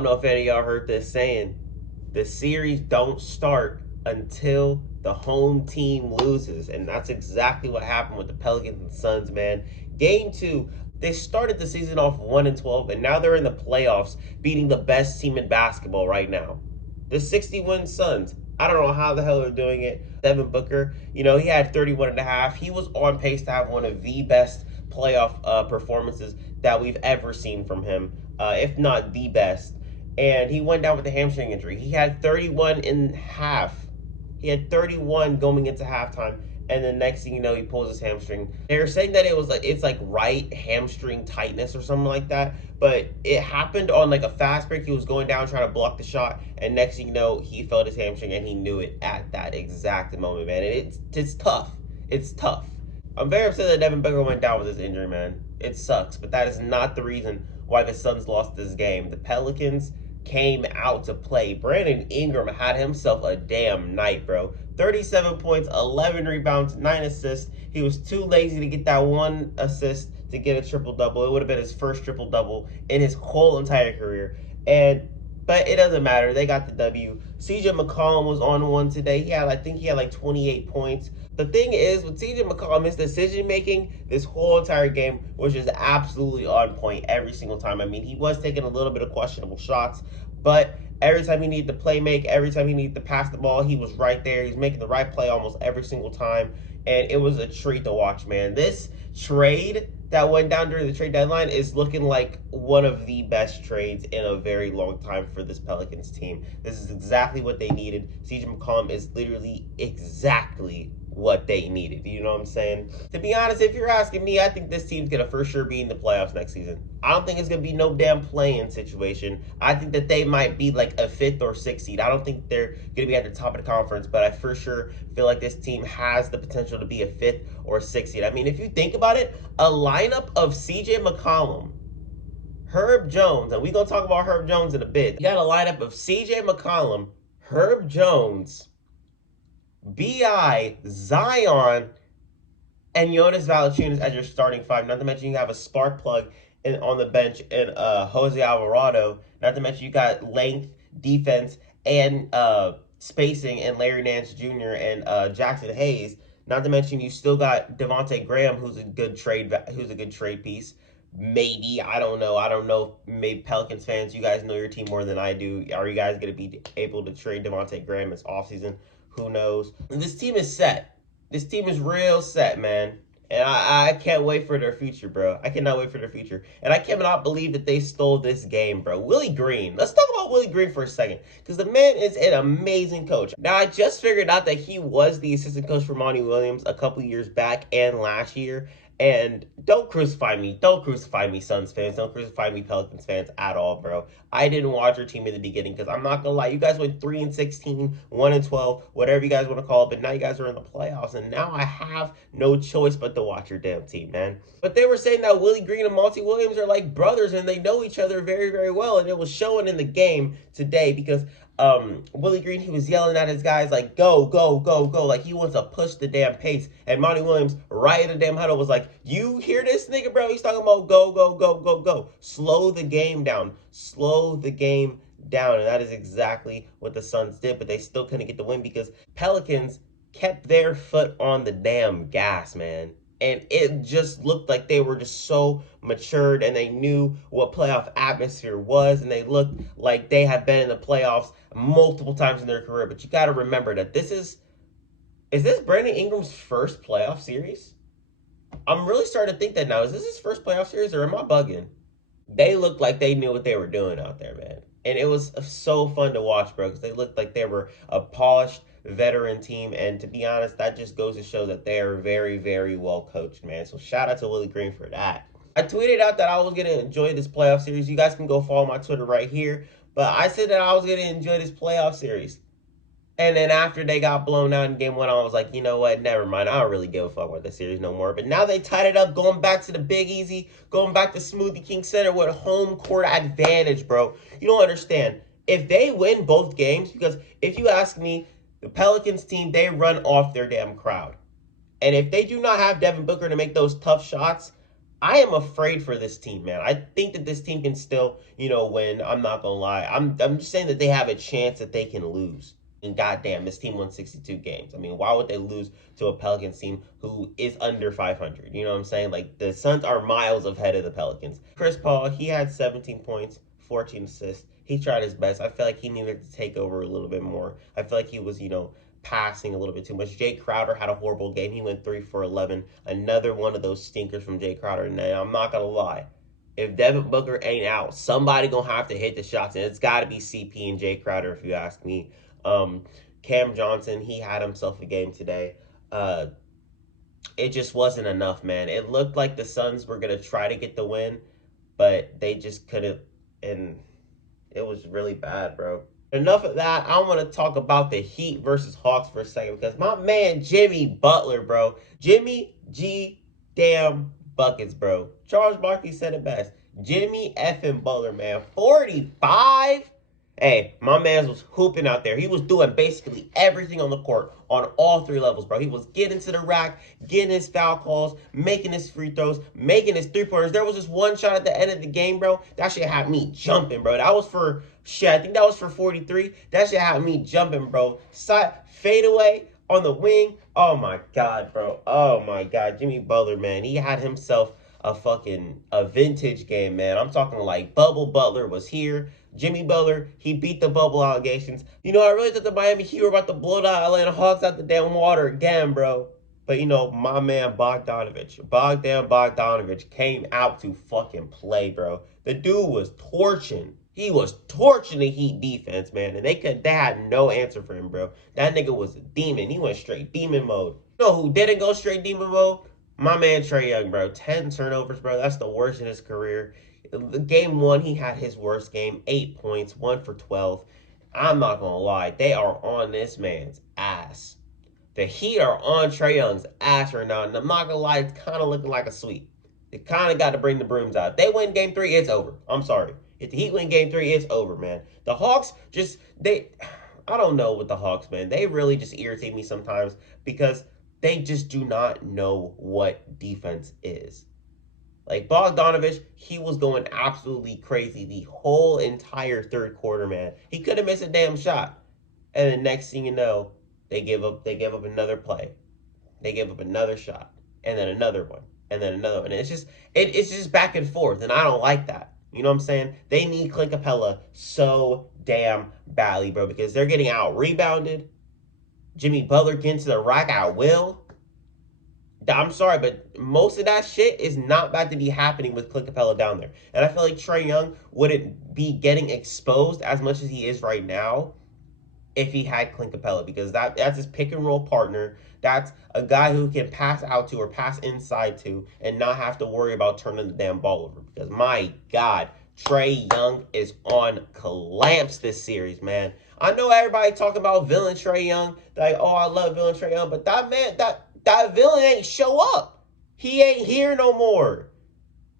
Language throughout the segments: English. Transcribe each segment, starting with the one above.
don't know if any of y'all heard this saying. The series don't start until the home team loses. And that's exactly what happened with the Pelicans and Suns, man. Game two, they started the season off 1-12, and now they're in the playoffs, beating the best team in basketball right now. The 60-win Suns. I don't know how the hell they're doing it. Devin Booker, he had 31 and a half. He was on pace to have one of the best playoff performances that we've ever seen from him, if not the best. And he went down with a hamstring injury. He had 31 and a half. He had 31 going into halftime, and the next thing you know, he pulls his hamstring. They're saying that it's like right hamstring tightness or something like that, but it happened on like a fast break. He was going down trying to block the shot, and next thing you know, he felt his hamstring, and he knew it at that exact moment, man. And it's tough. It's tough. I'm very upset that Devin Booker went down with this injury, man. It sucks, but that is not the reason why the Suns lost this game. The Pelicans came out to play. Brandon Ingram had himself a damn night, bro. 37 points, 11 rebounds, 9 assists. He was too lazy to get that one assist to get a triple-double. It would have been his first triple-double in his whole entire career. But it doesn't matter. They got the W. CJ McCollum was on one today. I think he had like 28 points. The thing is, with CJ McCollum, his decision-making this whole entire game was just absolutely on point every single time. I mean, he was taking a little bit of questionable shots, but every time he needed to play make, every time he needed to pass the ball, he was right there. He was making the right play almost every single time, and it was a treat to watch, man. This trade that went down during the trade deadline is looking like one of the best trades in a very long time for this Pelicans team. This is exactly what they needed. CJ McCollum is literally exactly what they needed. You know what I'm saying? To be honest, if you're asking me, I think this team's going to for sure be in the playoffs next season. I don't think it's going to be no damn play-in situation. I think that they might be like a 5th or 6th seed. I don't think they're going to be at the top of the conference, but I for sure feel like this team has the potential to be a 5th or 6th seed. I mean, if you think about it, a lineup of CJ McCollum, Herb Jones, and we're going to talk about Herb Jones in a bit. You got a lineup of CJ McCollum, Herb Jones, B.I., Zion, and Jonas Valanciunas as your starting five. Not to mention you have a spark plug on the bench in Jose Alvarado. Not to mention you got length, defense, and spacing in Larry Nance Jr. and Jackson Hayes. Not to mention you still got Devontae Graham, who's a good trade piece. Maybe, I don't know. Maybe Pelicans fans, you guys know your team more than I do. Are you guys going to be able to trade Devontae Graham this offseason? Who knows? This team is set. This team is real set, man. And I can't wait for their future, bro. I cannot wait for their future. And I cannot believe that they stole this game, bro. Willie Green. Let's talk about Willie Green for a second. Because the man is an amazing coach. Now, I just figured out that he was the assistant coach for Monty Williams a couple years back and last year. And don't crucify me. Don't crucify me, Suns fans. Don't crucify me, Pelicans fans at all, bro. I didn't watch your team in the beginning because I'm not going to lie. You guys went 3-16, 1-12, whatever you guys want to call it. But now you guys are in the playoffs. And now I have no choice but to watch your damn team, man. But they were saying that Willie Green and Monty Williams are like brothers and they know each other very, very well. And it was showing in the game today because Willie Green, he was yelling at his guys like, go, go, go, go. Like, he wants to push the damn pace. And Monty Williams, right in the damn huddle, was like, you hear this nigga, bro? He's talking about go, go, go, go, go. Slow the game down. Slow the game down. And that is exactly what the Suns did. But they still couldn't get the win because Pelicans kept their foot on the damn gas, man. And it just looked like they were just so matured and they knew what playoff atmosphere was. And they looked like they had been in the playoffs multiple times in their career. But you got to remember that is this Brandon Ingram's first playoff series? I'm really starting to think that now. Is this his first playoff series or am I bugging? They looked like they knew what they were doing out there, man. And it was so fun to watch, bro, because they looked like they were a polished veteran team. And to be honest, that just goes to show that they are very, very well coached, man. So shout out to Willie Green for that. I tweeted out that I was going to enjoy this playoff series. You guys can go follow my Twitter right here. But I said that I was going to enjoy this playoff series. And then after they got blown out in game one, I was like, you know what? Never mind. I don't really give a fuck about the series no more. But now they tied it up, going back to the Big Easy, going back to Smoothie King Center with home court advantage, bro. You don't understand. If they win both games, because if you ask me, the Pelicans team, they run off their damn crowd. And if they do not have Devin Booker to make those tough shots, I am afraid for this team, man. I think that this team can still, win. I'm not gonna lie. I'm just saying that they have a chance that they can lose. And goddamn, this team won 62 games. I mean, why would they lose to a Pelicans team who is under 500? You know what I'm saying? Like, the Suns are miles ahead of the Pelicans. Chris Paul, he had 17 points, 14 assists. He tried his best. I feel like he needed to take over a little bit more. I feel like he was, passing a little bit too much. Jay Crowder had a horrible game. He went 3 for 11. Another one of those stinkers from Jay Crowder. And I'm not going to lie. If Devin Booker ain't out, somebody going to have to hit the shots. And it's got to be CP and Jay Crowder, if you ask me. Cam Johnson, he had himself a game today. It just wasn't enough, man. It looked like the Suns were going to try to get the win, but they just couldn't. And it was really bad, bro. Enough of that. I want to talk about the Heat versus Hawks for a second because my man Jimmy Butler, bro. Jimmy G damn buckets, bro. Charles Barkley said it best. Jimmy effing Butler, man. 45? Hey, my man was hooping out there. He was doing basically everything on the court on all three levels, bro. He was getting to the rack, getting his foul calls, making his free throws, making his three-pointers. There was this one shot at the end of the game, bro. That shit had me jumping, bro. That was for, shit, I think that was for 43. That shit had me jumping, bro. Side fadeaway on the wing. Oh, my God, bro. Oh, my God. Jimmy Butler, man. He had himself a vintage game, man. I'm talking like Bubble Butler was here. Jimmy Butler, he beat the bubble allegations. I really thought the Miami Heat were about to blow the Atlanta Hawks out the damn water again, bro. But, my man Bogdan Bogdanovic came out to fucking play, bro. The dude was torching. He was torching the Heat defense, man. And they had no answer for him, bro. That nigga was a demon. He went straight demon mode. You know who didn't go straight demon mode? My man Trae Young, bro. 10 turnovers, bro. That's the worst in his career. Game 1, he had his worst game. 8 points, 1 for 12. I'm not going to lie. They are on this man's ass. The Heat are on Trae Young's ass right now. And I'm not going to lie, it's kind of looking like a sweep. They kind of got to bring the brooms out. If they win Game 3, it's over. I'm sorry. If the Heat win Game 3, it's over, man. The Hawks I don't know with the Hawks, man. They really just irritate me sometimes because they just do not know what defense is. Like, Bogdanovich, he was going absolutely crazy the whole entire third quarter, man. He couldn't miss a damn shot. And the next thing you know, they give up another play. They give up another shot. And then another one. And then another one. And it's just back and forth. And I don't like that. You know what I'm saying? They need Clint Capella so damn badly, bro. Because they're getting out-rebounded. Jimmy Butler getting to the rack at will. I'm sorry, but most of that shit is not about to be happening with Clint Capella down there. And I feel like Trae Young wouldn't be getting exposed as much as he is right now if he had Clint Capella, because that's his pick and roll partner. That's a guy who can pass out to or pass inside to and not have to worry about turning the damn ball over. Because my God, Trae Young is on clamps this series, man. I know everybody talking about villain Trae Young. Like, oh, I love villain Trae Young. But that man, that villain ain't show up. He ain't here no more.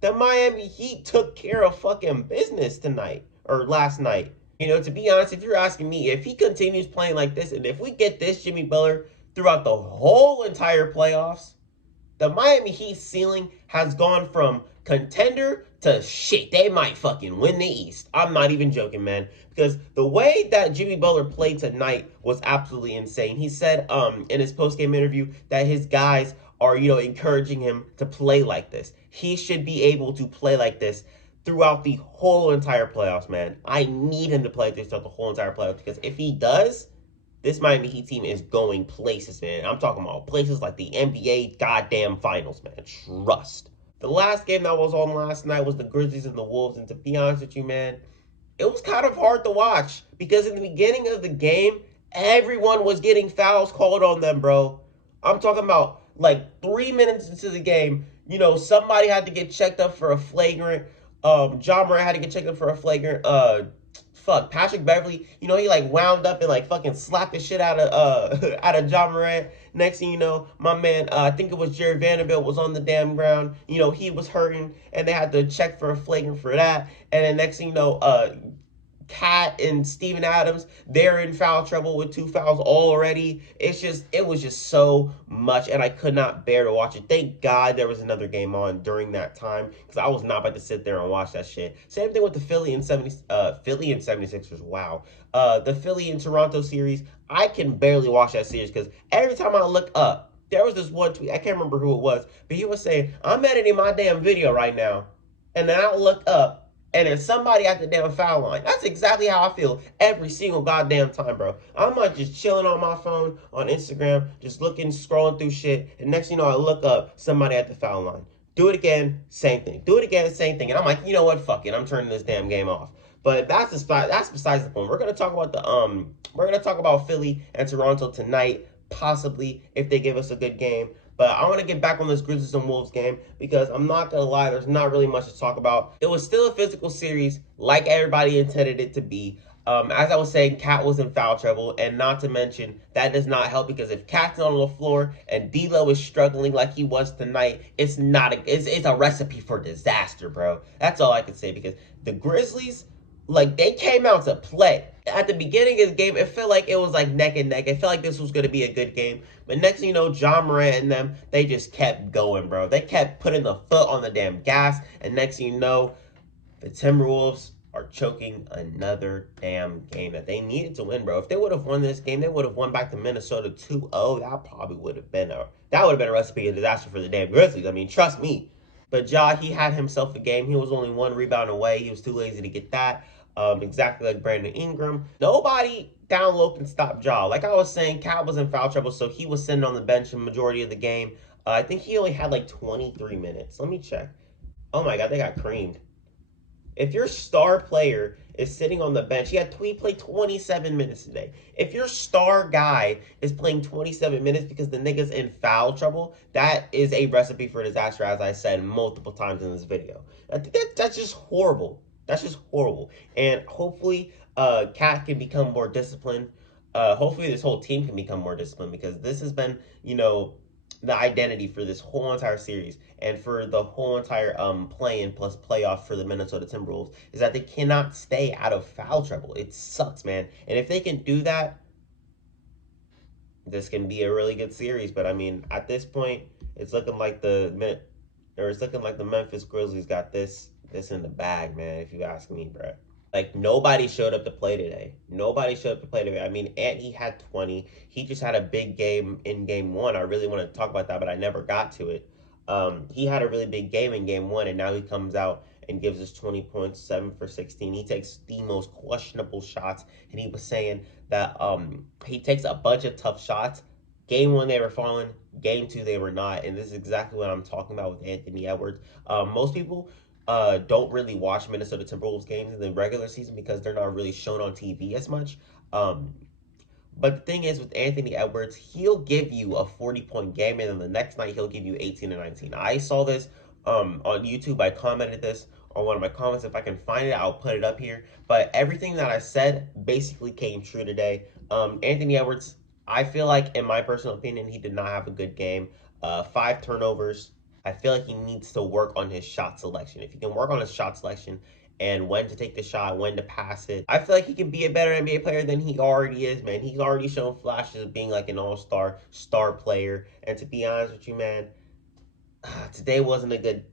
The Miami Heat took care of fucking business tonight or last night. To be honest, if you're asking me, if he continues playing like this and if we get this Jimmy Butler throughout the whole entire playoffs, the Miami Heat ceiling has gone from contender to shit. They might fucking win the East. I'm not even joking, man. Because the way that Jimmy Butler played tonight was absolutely insane. He said in his post-game interview that his guys are, encouraging him to play like this. He should be able to play like this throughout the whole entire playoffs, man. I need him to play this throughout the whole entire playoffs because if he does, this Miami Heat team is going places, man. I'm talking about places like the NBA goddamn finals, man. Trust. The last game that was on last night was the Grizzlies and the Wolves, and to be honest with you, man, it was kind of hard to watch because in the beginning of the game, everyone was getting fouls called on them, bro. I'm talking about like 3 minutes into the game, somebody had to get checked up for a flagrant. John Moran had to get checked up for a flagrant. Patrick Beverly, he like wound up and like fucking slapped the shit out of John Moran. Next thing you know, my man, I think it was Jared Vanderbilt was on the damn ground. He was hurting and they had to check for a flagrant for that. And then next thing you know, Cat and Steven Adams, they're in foul trouble with 2 fouls already. It was just so much, and I could not bear to watch it. Thank God there was another game on during that time because I was not about to sit there and watch that shit. Same thing with the Philly and 76ers. Wow. The Philly and Toronto series, I can barely watch that series because every time I look up, there was this one tweet, I can't remember who it was, but he was saying, I'm editing my damn video right now. And then I look up, and there's somebody at the damn foul line. That's exactly how I feel every single goddamn time, bro. I'm like just chilling on my phone on Instagram, just looking, scrolling through shit, and next thing you know, I look up, somebody at the foul line. Do it again, same thing. Do it again, same thing. And I'm like, you know what? Fuck it. I'm turning this damn game off. But that's besides the point. We're gonna talk about Philly and Toronto tonight, possibly if they give us a good game. But I want to get back on this Grizzlies and Wolves game because I'm not going to lie, there's not really much to talk about. It was still a physical series like everybody intended it to be. As I was saying, Cat was in foul trouble, and not to mention, that does not help because if Cat's on the floor and D'Lo is struggling like he was tonight, it's a recipe for disaster, bro. That's all I can say because the Grizzlies, like, they came out to play. At the beginning of the game, it felt like it was like neck and neck. It felt like this was going to be a good game. But next thing you know, John Morant and them, they just kept going, bro. They kept putting the foot on the damn gas. And next thing you know, the Timberwolves are choking another damn game that they needed to win, bro. If they would have won this game, they would have won back to Minnesota 2-0. That probably would have been a recipe of disaster for the damn Grizzlies. I mean, trust me. But Ja, he had himself a game. He was only one rebound away. He was too lazy to get that. Exactly like Brandon Ingram. Nobody down low can stop Ja. Like I was saying, Cal was in foul trouble, so he was sitting on the bench the majority of the game. I think he only had like 23 minutes. Let me check. Oh my God, they got creamed. If your star player is sitting on the bench, he played 27 minutes today. If your star guy is playing 27 minutes because the nigga's in foul trouble, that is a recipe for disaster, as I said multiple times in this video. That's just horrible. That's just horrible. And hopefully, Cat can become more disciplined. Hopefully, this whole team can become more disciplined because this has been, the identity for this whole entire series and for the whole entire play-in plus playoff for the Minnesota Timberwolves is that they cannot stay out of foul trouble. It sucks, man. And if they can do that, this can be a really good series. But I mean, at this point, it's looking like the Memphis Grizzlies got this in the bag, man. If you ask me, bro. Like nobody showed up to play today. Nobody showed up to play today. I mean, Ant, he had 20. He just had a big game in game one. I really want to talk about that, but I never got to it. He had a really big game in game one, and now he comes out and gives us 20 points, 7 for 16. He takes the most questionable shots, and he was saying that he takes a bunch of tough shots. Game one, they were falling. Game two, they were not. And this is exactly what I'm talking about with Anthony Edwards. Most people don't really watch Minnesota Timberwolves games in the regular season because they're not really shown on TV as much. But the thing is with Anthony Edwards, he'll give you a 40-point game, and then the next night he'll give you 18 and 19. I saw this on YouTube. I commented this on one of my comments. If I can find it, I'll put it up here. But everything that I said basically came true today. Anthony Edwards, I feel like, in my personal opinion, he did not have a good game. 5 turnovers. I feel like he needs to work on his shot selection. If he can work on his shot selection and when to take the shot, when to pass it, I feel like he can be a better NBA player than he already is, man. He's already shown flashes of being like an all-star, star player. And to be honest with you, man, today wasn't a good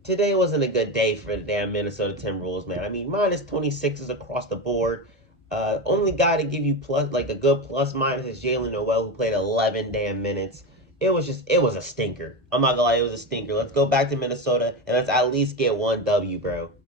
day for the damn Minnesota Timberwolves, man. I mean, minus 26s across the board. Only guy to give you plus, like a good plus minus is Jalen Noel, who played 11 damn minutes. It was a stinker. I'm not gonna lie, it was a stinker. Let's go back to Minnesota and let's at least get one W, bro.